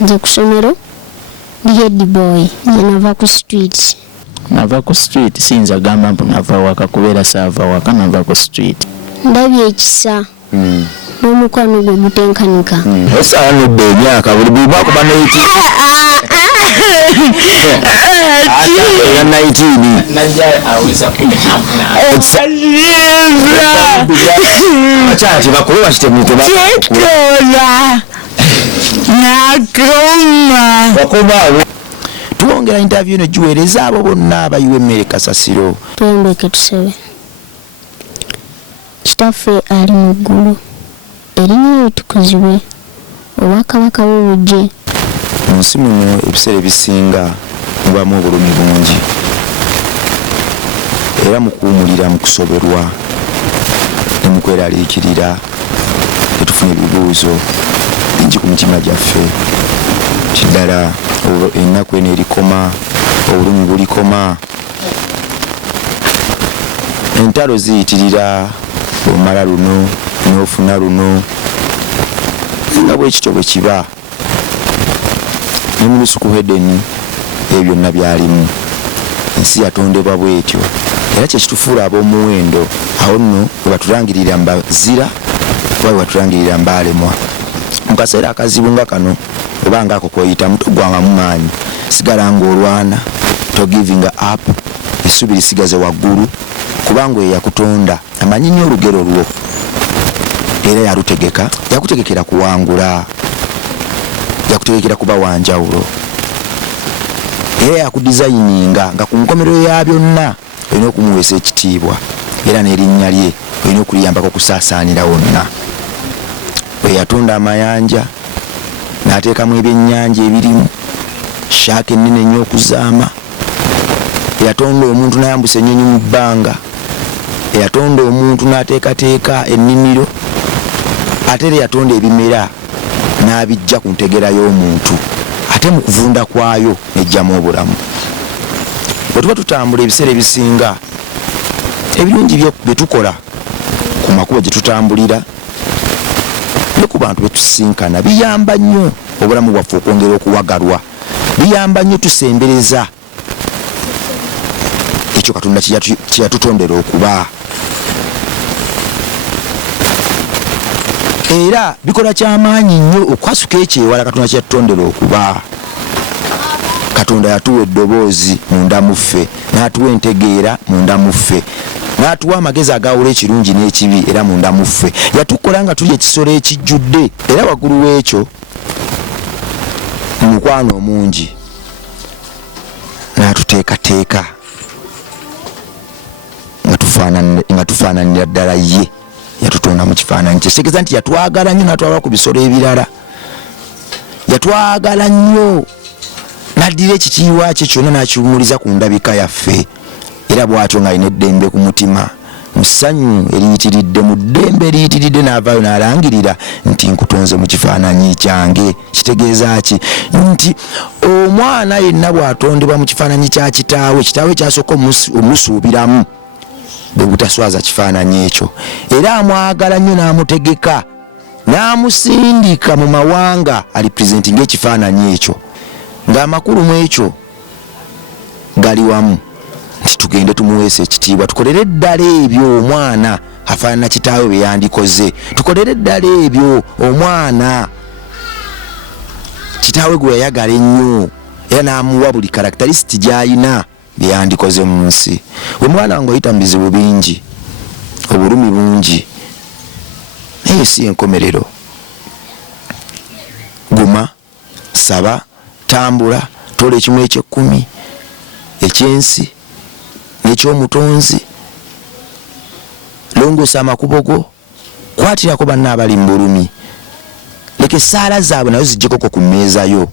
nze ku ssomero ndi head boy nze nava ku street. Nava ku street sinza gamba mbu nava waka kubeera saava waka nava ku street. Ndabye ekisa n'omukwano gwe gutenkanika. Osaanudde emyaka buli bw'oba kuba n'eki ya 19 akyati bakulu bakitemuteba tuwongera interview eno giweereza abo bonna abayiwa emmere kasasiro. Twembeke tusebe. Kitaffe ali mu ggulu erinnya litukuzibwe obwakabaka bw'obujje. Mu nsi muno ebiseera ebisinga mubamu obulumi bungi era mukuwumulira mu kusoberwa ne mu kweraliikirira tetufuna ebibuuzo bingi ku mitima gyaffe. Kiddala ennaku eno erikoma, obulumi bulikoma, entalo ziyitirira, omala luno n'ofuna luno nga bwekityo bwe kiba. Ne mu lusuku Edeni ebyo byonna byalimu. Ensi yatondebwa bwetyo era kyekitufuula ab'omuwendo awo nno bwe batulangirira mbazira oba bwe batulangirira mbalemwa. Mu kaseera akazibu nga kano oba ngaako kweyitamu togwangamu maanyi, sigala ng'olwana, togivinga up, essubi lisigaze waggulu kubanga oyo yakutonda amanyi nnyo olugero lwo era yalutegeka, yakutegekera kuwangula, yakutegekera kuba wanjawulo era yakudizayininga nga ku nkomerero ya byonna olina okumuweesa ekitiibwa era n'erinnya lye olina okuliyambako okusaasaanira wonna. Bwe yatonda amayanja n'ateekamu ebyennyanja ebirimu shaaka ennene ennyo okuzaama, yatonda omuntu n'ayambusa ennyonyi mu bbanga, yatonda omuntu n'ateekateeka ennimiro, ate era yatonda ebimera n'abijja ku ntegera y'omuntu, ate mu kuvunda kwayo nejjamu obulamu. Bwe tuba tutambula ebiseera ebisinga ebirungi bye tukola ku makubo gye tutambulira ne ku bantu be tusinkana biyamba nnyo obulamu bwaffe okwongera okuwagalwa, biyamba nnyo tusembereza ekyo Katonda kye yatutondera okuba. Era bikola kyamaanyi nnyo okwasuka ekyewala Katonda kye yatutondera okuba. Katonda yatuwa eddoboozi munda muffe, n'atuwa entegeera munda muffe, n'atuwa amagezi agawula ekirungi n'ekibi era munda muffe. Yatukola nga tuli ekisolo ekijjudde era waggulu w'ekyo mu mukwano omungi n'atuteekateeka nga tufaananira ddala ye. Yatutonda mu kifaananyi kye, kitegeeza nti yatwagala nnyo n'atwala ku bisolo ebirala, yatwagala nnyo n'addira ekitiibwa kye kyonna n'akiwumuliza ku ndabika yaffe era bw'atyo ng'alina eddembe ku mutima, mu ssanyu eriyitiridde, mu ddembe eriyitiridde, n'avaayo n'alangirira nti nkutonze mu kifaananyi kyange. Kitegeeza ki? Nti omwana yenna bw'atondebwa mu kifaananyi kya kitaawe, kitaawe kyasooka omusuubiramu bwe butaswaza kifaananyi ekyo, era amwagala nnyo n'amutegeka n'amusindika mu mawanga alipresentinga ekifaananyi ekyo, ng'amakulu mu ekyo gali wamu nti tugende tumuweesa ekitiibwa, tukolere eddala ebyo omwana afaanana kitaawe bye yandikoze, tukolere eddala ebyo omwana kitaawe gwe yayagala ennyo era n'amuwa buli karakitarisiti gy'alina bye yandikoze mu nsi. We mwana wange oyita mu bizibu bingi, obulumi bungi, naye si enkomerero. Guma, saba, tambula, tola ekimu eky'ekkumi eky'ensi n'ekyomutonzi, longoosa amakubo go, kwatirako banna abali mu bulumi, leka essaala zaabwe nayo zijjekoko ku mmeeza yo,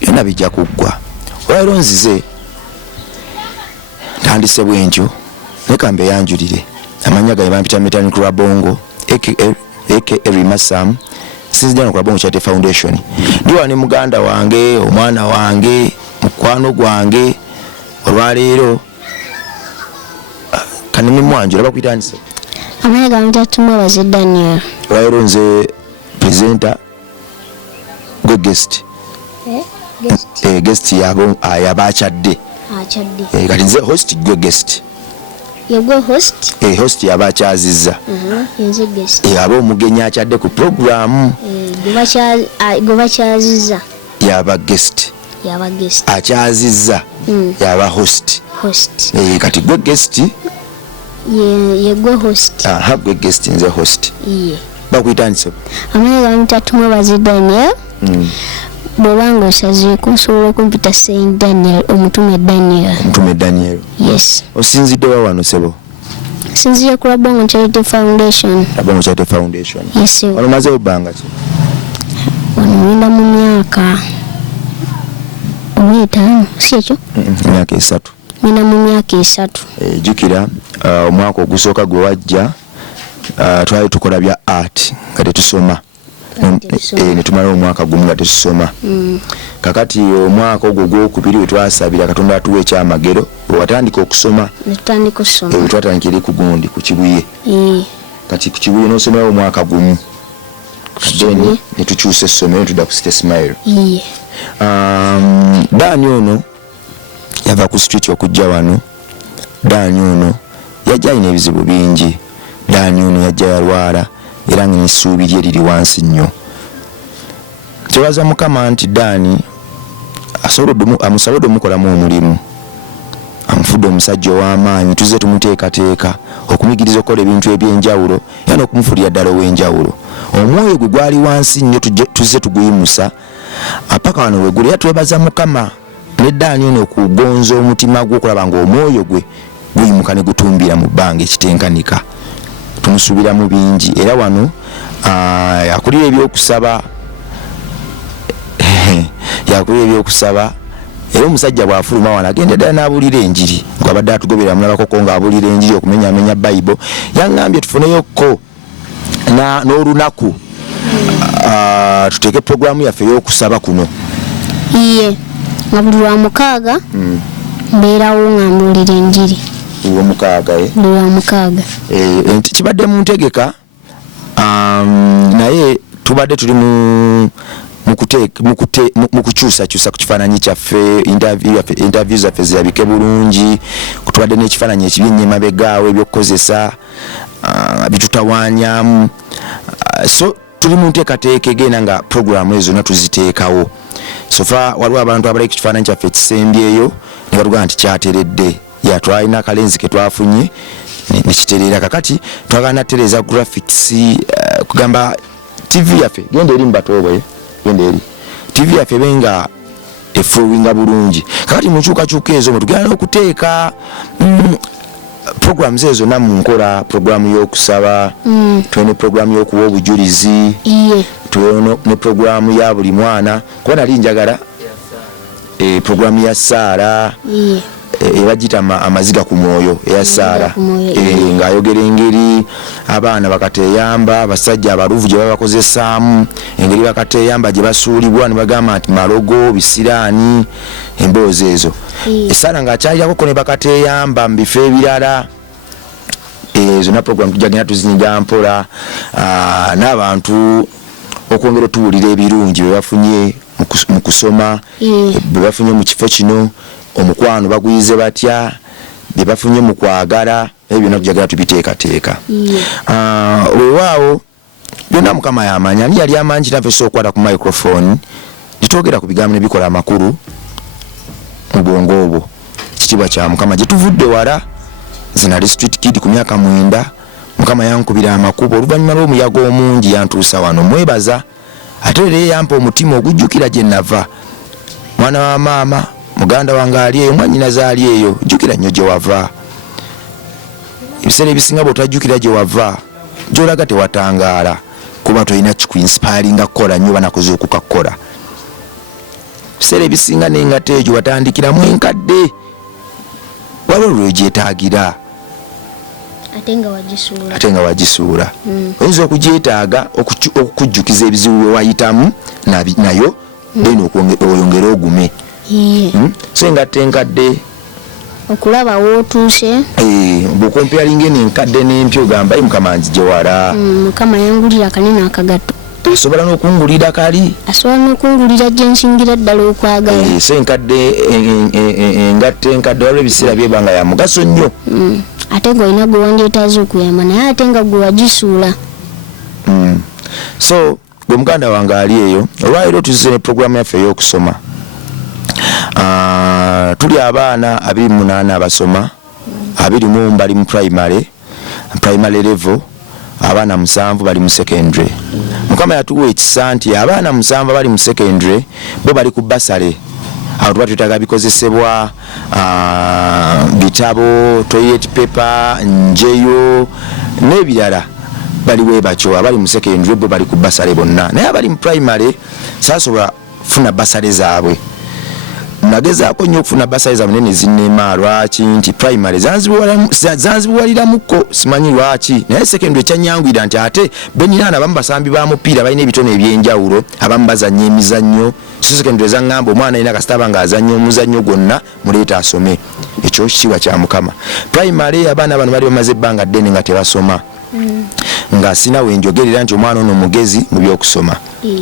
byonna bijja kuggwa. Olwaliro nzize ntandise bwentyo naye kambe yanjulire amanya gaye bampita Metallic Rabongo aka Rimasam sinzijja ku Rabongo Charity Foundation. Ndiwa ne muganda wange, omwana wange, mukwano gwange. Olwaleero kanime mwanjula bakwitanise amanya gampita Tumwebaze Daniel. Olwaleero nze presenter go guest guest yabo yabachadde kati nze host gwe guest yegwe host host yabakyazizza nze guest aba omugenyi akyadde ku program gwe bakyazizza yaba guest akyazizza yaba host kati gwe guest yegwe host gwe guest nze host bakuyita nti amanya gamitatumu bazi Daniel bwobanga osazeeko osobola okumpita Saint Daniel omutume Daniel yes osinzidde wa wano sebo sinzire ku Rabongo Charity Foundation yes wano maze obanga ki wano nda mu myaka 5 si ekyo myaka 3 nina mu myaka 3 jukira omwaka ogusooka gwe wajja twali tukola bya art nga tetusoma netumala omwaka gumu nga tetusoma kakati omwaka ogwo gwokubiri wetwasabira Katonda atuwa ekyamagero wewatandika okusoma twatandikira ku gundi ku Kibuye kati ku Kibuye nosomerawo omwaka gumu kadeni netukyusa essomero netudda ku City Smile Dani ono yava ku street okujja wano Dani ono yajja alina ebizibu bingi Dani ono yajja yalwala era nga n'essuubi lye liri wansi nnyo kyebaza Mukama nti Dani amusobodde omukolamu omulimu amufudde omusajja ow'amaanyi tuzze tumuteekateeka okumuyigiriza okukola ebintu ebyenjawulo era n'okumufuulira ddala ow'enjawulo omwoyo gwe gwali wansi nnyo tuzze tuguyimusa apaka wano weguli era twebaza Mukama ne Dani ono okugonza omutima gwe okulaba nga omwoyo gwe guyimuka ne gutumbira mu bbanga ekitenkanika tumusuubira mu bingi era wano yakulira ebyokusaba era omusajja bw'afuluma wano agenda ddala n'abulira enjiri ng'abadde atugobera mulabakoko ng'abulira enjiri okumenyaamenya Bayibuli yaŋŋambye tufuneyokko n'olunaku tuteeke puroguramu yaffe ey'okusaba kuno iye nga buli lwa mukaaga mbeerawo nga mbulira enjiri olw'omukaaga lwamukaaga kibadde mu ntegeka naye tubadde tuli mu kukyusakyusa ku kifaananyi kyaffe interview zaffe zirabike bulungi tubadde n'ekifaananyi ekibi ennyo emabegaawo ebyokukozesa bitutawaanyamu so tuli mu nteekateeka egenda nga puroguramu ezo zonna tuziteekawo sofa waliwo abantu abaleka ekifaananyi kyaffe ekisembyeyo ne batugamba nti kyateredde twalina akalenzi ke twafunye nekitereera kakati twagala natereeza graphics kugamba TV yaffe genda eri mubatoobwe genda eri TV yaffe benga eflowinga bulungi kakati mukyukakyuka ezo mwetugenda n'okuteeka programs ezo namu nkola programu y'okusaba tulina programu y'okuwa obujulizi tulina ne programu ya buli mwana kuba nali njagala programu ya Saara ebagita amaziga ku mwoyo eya Saara ng'ayogera engeri abaana bakateyamba abasajja abaluvu gye babakozesaamu engeri bakateyamba gye basuulibwa ne bagamba nti malogo bisiraani emboozi ezo Saara ng'akyalirako ne bakateyamba mu bifo ebirala zonna program tujagenda tuzinyiga mpola n'abantu okwongera otuwulira ebirungi bye bafunye mu kusoma bye bafunye mu kifo kino omukwano baguyize batya bye bafunye mu kwagala ebyo byonna tujagala tubiteekateeka weewaawo byonna Mukama yamanya ani yali amanyi naffe sookwata ku microphone nitwogera ku bigambo nebikola amakulu mu bwongo obwo kitiibwa kya Mukama gye tuvudde wala zinali street kid ku myaka 9 Mukama yankubira amakubo oluvannyuma lw'omuyaga omungi yantuusa wano mwebaza ate era yampa omutima ogujjukira gye nava mwana wa maama muganda wange ali eyo mwannyinaze ali eyo jjukira nnyo gye wava ebiseera ebisinga bw'otajjukira gye wava gy'olaga tewatangaala kuba tolina kikuinspiringa kukola nnyo banakoze okukakola ebiseera ebisinga n'engato egyo watandikiramu enkadde waliwo lwegyetaagira ate nga wagisuula oyinza okugyetaaga okukujjukiza ebizibu bye wayitamu nayo then oyongere ogume so engatte enkadde okulaba wootuuse bw'okompeyalinga eno enkadde n'empya ogamba Mukama nzigye wala Mukama yangulira akanene akagato asobola n'okungulira kali asobola n'okungulira gye nsingira ddala okwagala so enkadde engatte enkadde waliwo ebiseera byebanga ya mugaso nnyo ate ng'olina gwe wandyetaaza okuyamba naye ate nga gwe wagisuula so gwe muganda wange ali eyo olwaleero tuzize ne puroguramu yaffe ey'okusoma tuli abaana 28 abasoma 21 bali mu primary level abaana 7 bali mu secondary mukama yatuwa ekisa nti abaana 7 bali mu secondary bo bali ku basale awo tuba twetaaga bikozesebwa bitabo toilet paper njeyo n'ebirala baliwe bakyo abali mu secondary bo bali ku basale bonna naye abali mu primary sasobola funa basale zaabwe nagezaako nnyo okufuna basale zaabwe nene zinnema lwaki nti primary zanzibuwaliramuko simanyi lwaki naye secondary kyanyangwira nti ate beninaana abamu basambi ba mupiira balina ebitone ebyenjawulo abamu bazannya emizannyo so secondary zaŋŋamba omwana alina kasitaba ng'azannya omuzannyo gwonna muleeta asome ekyo kikiwa kya mukama primary abaana bano bali bamaze ebbanga ddene nga tebasoma nga sina wenjogerera nti omwana ono mugezi mu byokusoma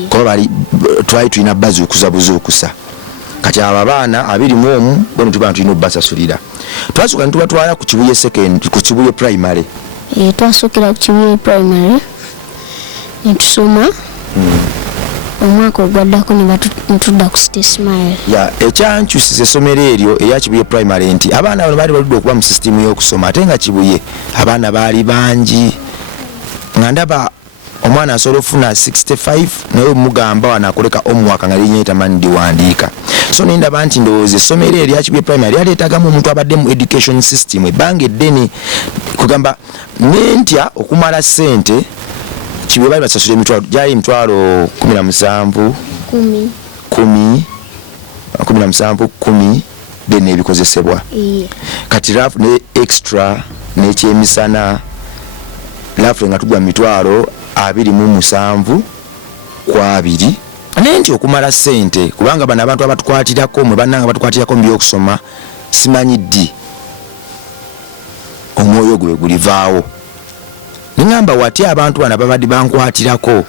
kuba twali tulina buzuukusa kati abo abaana 21 bono tuba tulina obbasasulira twasooka ne tubatwala ku Kibuye ku Kibuye primary twasookera ku Kibuye primary ne tusoma omwaka ogwaddako ne tudda ku City Smile ekyankyusiza essomero eryo erya Kibuye primary nti abaana bano baali baludde okuba mu sisitimu y'okusoma ate nga Kibuye abaana baali bangi nga ndaba omwana asobola ofuna 65 naye mugamba wano akoleka omwaka nga linyeta mandi wandiika so nindaba nti ndowooza essomero erya Kibuye primary lyaleetagamu omuntu abadde mu education system ebbanga eddene kugamba nentya okumala ssente Kibuye bali basasula emitwalo gyali emitwalo 17 then ebikozesebwa kati rafu ne extra n'ekyemisana rafu nga tugwa mitwalo 27 kwa 2 nenti okumala ssente kubanga bano abantu abatukwatirako mwe bannanga batukwatirako mu byokusoma simanyi ddi omwoyo gwe gulivaawo ningamba wati abantu bano babadde bankwatirako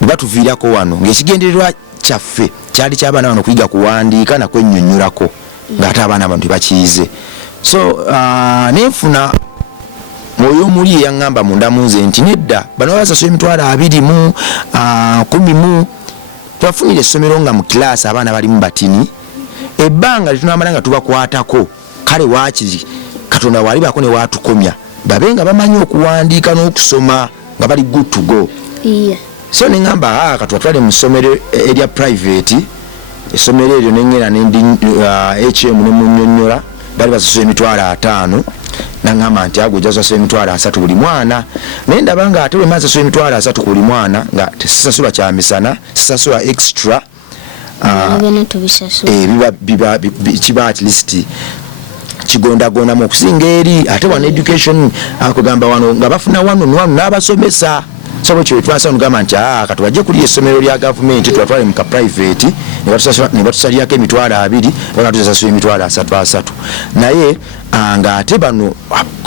batuviirako wano ng'ekigendererwa kyaffe kyali ky'abaana bano kuyiga kuwandiika nakwennyonnyolako ng'ate abaana bano tebakiyize so nenfuna mwoyo omuli eyaŋŋamba munda mu nze nti nedda bano babasasula emitwalo 10 twafunira essomero nga mu kilaasi abaana balimu batini ebbanga litunamala nga tubakwatako kale waakiri Katonda wali bako ne watukomya babe nga bamanyi okuwandiika n'okusoma nga bali good to go so neŋŋamba katwatwale mu ssomero erya private essomero eryo neŋŋera nendi HM ne munnyonnyola bali basasula emitwalo 5 naŋŋamba nti ago jasasula emitwalo 3 buli mwana naye ndaba nga ate bwe masasula emitwalo 3 buli mwana nga tesisasula kyamisana sisasula extra kiba at least kigondagondamu okusinga eri ate wano education akugamba wano nga bafuna wano n'abasomesa so kyo twasa ngamba nti katubajje kuli essomero lya government twatwale mu ka private ne batusaliyako emitwalo 2 bana tuzasasula emitwalo 3 naye nga ate bano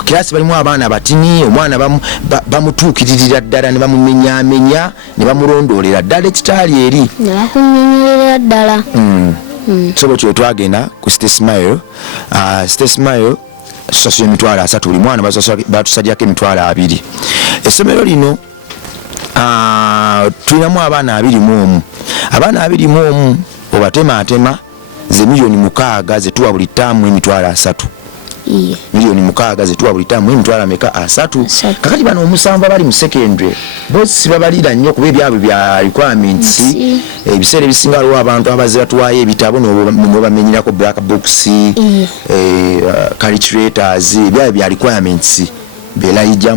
kilasi balimu abaana batini omwana bamutuukiririra ddala ne bamumenyamenya ne bamulondoolera ddala ekitaali eri nakunyonyolera ddala so kyo twagenda ku City Smile tusasula emitwalo 3 buli mwana batusaliyako emitwalo 2 essomero lino tulinamu abaana 21 abaana 21 obatematema ze $6,000 zetuwa buli ttaamu emitwalo 3 $6,000 zetuwa buli ttaamu emitwalo 3 kakati bano 7 bali mu secondary bosi babalira nnyo kuba ebyabwe bya requirements ebiseera ebisinga waliwo abantu abaze batuwaayo ebitabo nobamenyerako black books calculators ebyabwe bya requirements belaija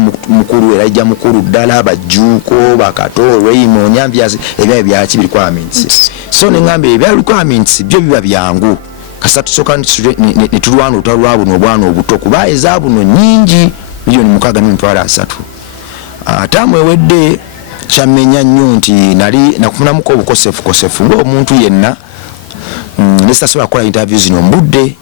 mukulu ddala bajuuko bakato Raymond Nyambyasi ebyo bya kibiri requirements so neŋŋamba ebya requirements byo biba byangu kasa tusoka ne tulwana otalwabo n'obwana obuto kuba ezaabuno nyingi $6,000 atamu ewedde kyamenya nnyo nti nali nakufunamuko obukosefu ng'omuntu yenna nesitasobola kukola interviews zino mbudde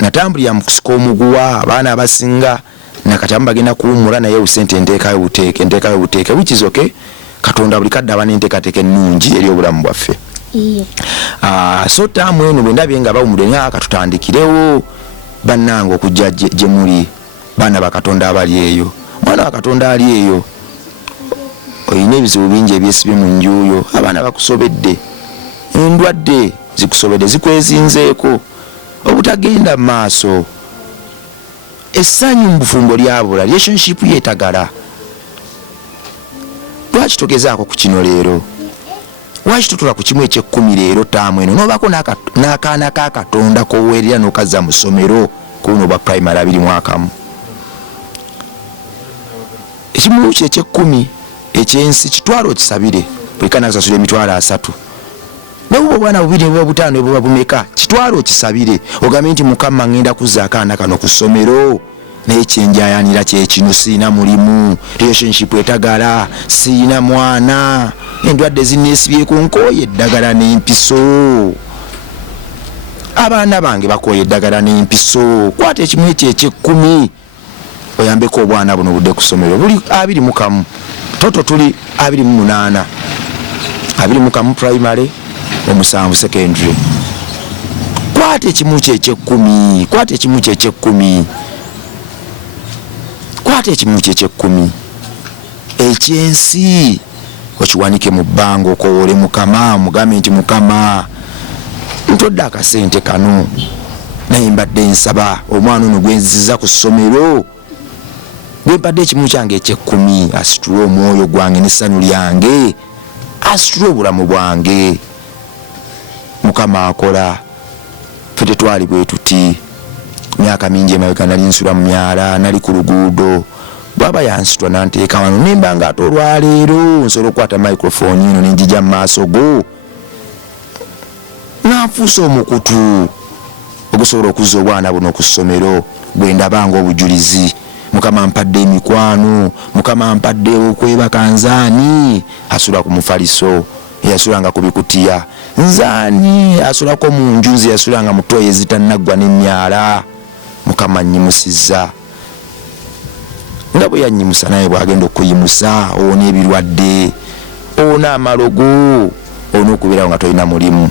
natambulira mu kusika omuguwa abaana abasinga nakati bagenda kuwumula naye usente enteekayo buteeke which is okay Katonda buli kadde aba n'enteekateeka ennungi eri obulamu bwaffe. So taamu eno bwe ndabye nga bawumudde nga katutandikirewo bannange okujja gye muli baana ba Katonda abali eyo. Mwana wa Katonda ali eyo oyina ebizibu bingi ebyesibye mu njuuyo, abaana bakusobedde, endwadde zikusobedde zikwezinzeeko, obutagenda mu maaso, essanyu mu bufumbo lyabula, relationship yeetagala. Lwaki togezaako ku kino leero? Lwaki tutula ku kimu eky'ekkumi leero taamu eno n'obaako n'akaana ka Katonda k'oweerera n'okazza mu ssomero kuno obwa primary 21? Ekimu kye eky'ekkumi ekyensi kitwalo okisabire, buli kaana kasasula emitwalo 3. N'obuba obwana 2 ne buba 5 ne buba bumeka, kitwalo okisabire ogambe nti Mukama ngenda kuzza akaana kano ku ssomero naye kyenjayanira kye kino, siina mulimu, relationship etagala, siina mwana, endwadde zineesibyeku, nkooye eddagala n'empiso. Abaana bange bakooye eddagala n'empiso. Kwata ekimu ekyo eky'ekkumi oyambeko obwana buno budde ku ssomero. Buli 21 toto tuli 28, 21 primary, 7 secondary. Kwata ekimu kye eky'ekkumi, kwata ekimu kye eky'ekkumi, kwata ekimu kye eky'ekkumi ekyensi okiwanike mu bbanga okowoole Mukama, mugambe nti Mukama ntodde akasente kano naye mbadde nsaba omwana ono gwenziza ku ssomero, gwempadde ekimu kyange eky'ekkumi asitule omwoyo gwange n'essanyu lyange, asitule obulamu bwange. Mukama akola. Ffe tetwali bwe tuti. Myaka mingi emabega nali nsula mu myala, nali ku luguudo, bwaba yansitwa nanteeka wano nimba nga ate olwaleero nsobola okukwata microphone eno nenjija mu maaso go nanfuusa omukutu okusobola okuzza obwana buno ku ssomero bwe ndabanga obujulizi. Mukama ampadde emikwano, Mukama ampadde okwebaka. Nzaani asula ku mufaliso, yasulanga ku bikutiya? Nzaani asulako mu nju, nze yasulanga mu toyi ezitannaggwa n'emyala? Mukama nnyimusizza. Nga bwe yannyimusa naye bw'agenda okuyimusa, owona ebirwadde, owona amalogo, owona okubeerawo nga tolina mulimu.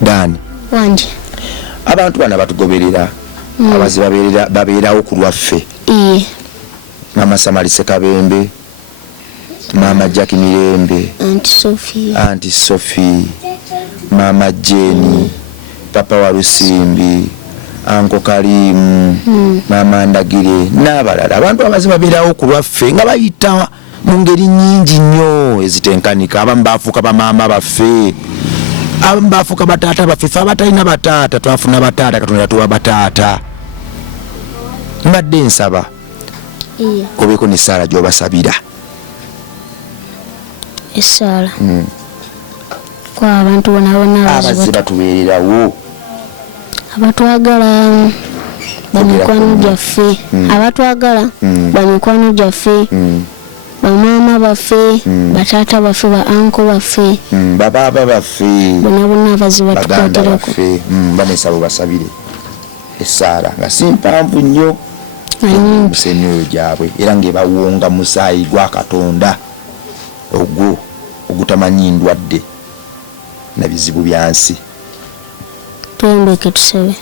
Dani wanje abantu bana batugoberera, abazi babeerawo ku lwaffe. Mama Samarise Kabembe, Mama Jackie Mirembe, Auntie Sophie, Mama Jenny, Papa Walusimbi, Anko Kalimu, Mama Ndagire n'abalala. Abantu abazi babeerawo ku lwaffe nga bayita mu ngeri nnyingi nnyo ezitenkanika. Abamu baafuuka bamaama baffe, abamu baafuuka bataata baffe. Ffe abatalina bataata twafuna bataata, Katonda tuwa bataata. Mbadde nsaba obeeko n'essaala gy'obasabira. Essaala kwa abantu bonna abazi batubeererawo, abatwagala bamikwano gyaffe, abatwagala bamikwano gyaffe, bamaama baffe, bataata baffe, ba anko baffe, babaaba baffe, bonna abazi batukwatirako. Banesabo basabire essaala nga si mpanvu nnyo musenyoyo gyabwe, era ng'ebawonga musaayi gwa Katonda ogwo ogutamanyi ndwadde na bizibu byansi. Twembeke tusebe.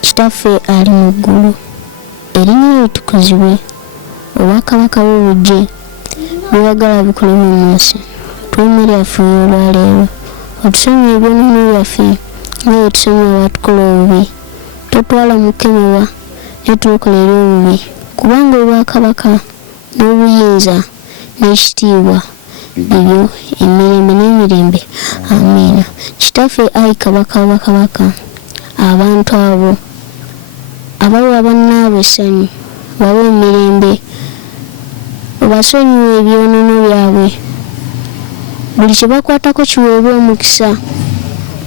Kitaffe ali mu ggulu, erinnya litukuzibwe, obwakabaka bwe bujje, by'oyagala bikole mu nsi. Tuwe lyaffe olwaleero, otusonyiwe ebyonoono byaffe nga bwe tusonyiwa abatukola obubi. Totwala mu kukemebwa naye tulokolere obubi, kubanga obwakabaka n'obuyinza n'ekitiibwa bibyo emirembe n'emirembe. Amiina. Kitaffe ayi kabaka bakabaka, abantu abo abawa bannaabwe essanyu, bawe emirembe, obasonyiwe ebyonoono byabwe, buli kye bakwatako kiweebwa omukisa,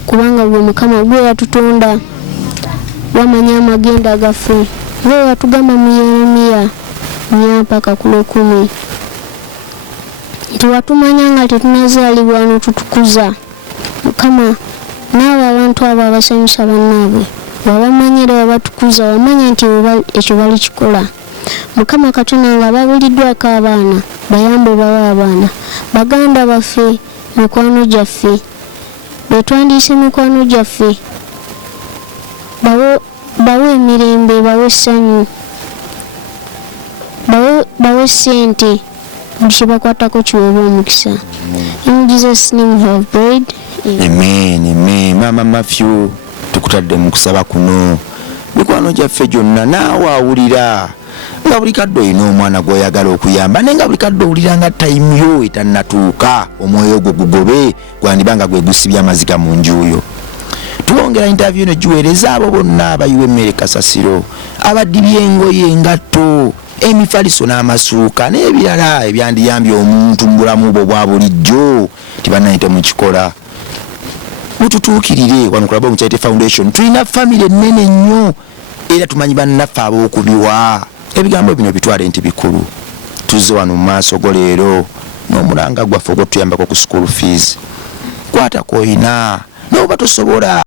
kubanga gwe Mukama gwe yatutonda, wamanya amagenda gaffe, gwe yatugamba mu Yeremiya 9:10 nti watumanya nga tetunazaalibwa n'otutukuza. Mukama naawe abantu abo abasanyusa bannaabwe wabamanyira wabatukuza, wamanya nti ekyo bali kikola Mukama Katonda nga babuliddwako abaana bayambe bawe abaana baganda baffe mikwano gyaffe betwandiise mikwano gyaffe bawe emirembe bawe essanyu bawe ssente buli kye bakwatako kiweebwa omukisa. In Jesus' name we have prayed. Amen. Mama Matthew tukutadde mu kusaba kuno mikwano gyaffe gyonna naawe awulira nga buli kadde olina omwana gw'oyagala okuyamba naye nga buli kadde owulira nga time yo etannatuuka omwoyo gwo gugobe gwandiba nga gwe gusibya amaziga mu njuyo. Tuwongera interview eno giweereza abo bonna abayiwa emmere kasasiro abadibya engoye engatto emifaliso n'amasuuka n'ebirala ebyandiyambye omuntu mu bulamu bwo bwa bulijjo tibannayite mu kikola. Mututuukirire wano ku Global Charity Foundation tulina family ennene nnyo era tumanyi bannaffe ab'okubiwa. Ebigambo bino bitwale nti bikulu. Tuzze wano mu maaso go leero n'omulanga gwaffe ogwotuyambako ku school fees kwata koyina n'oba tosobola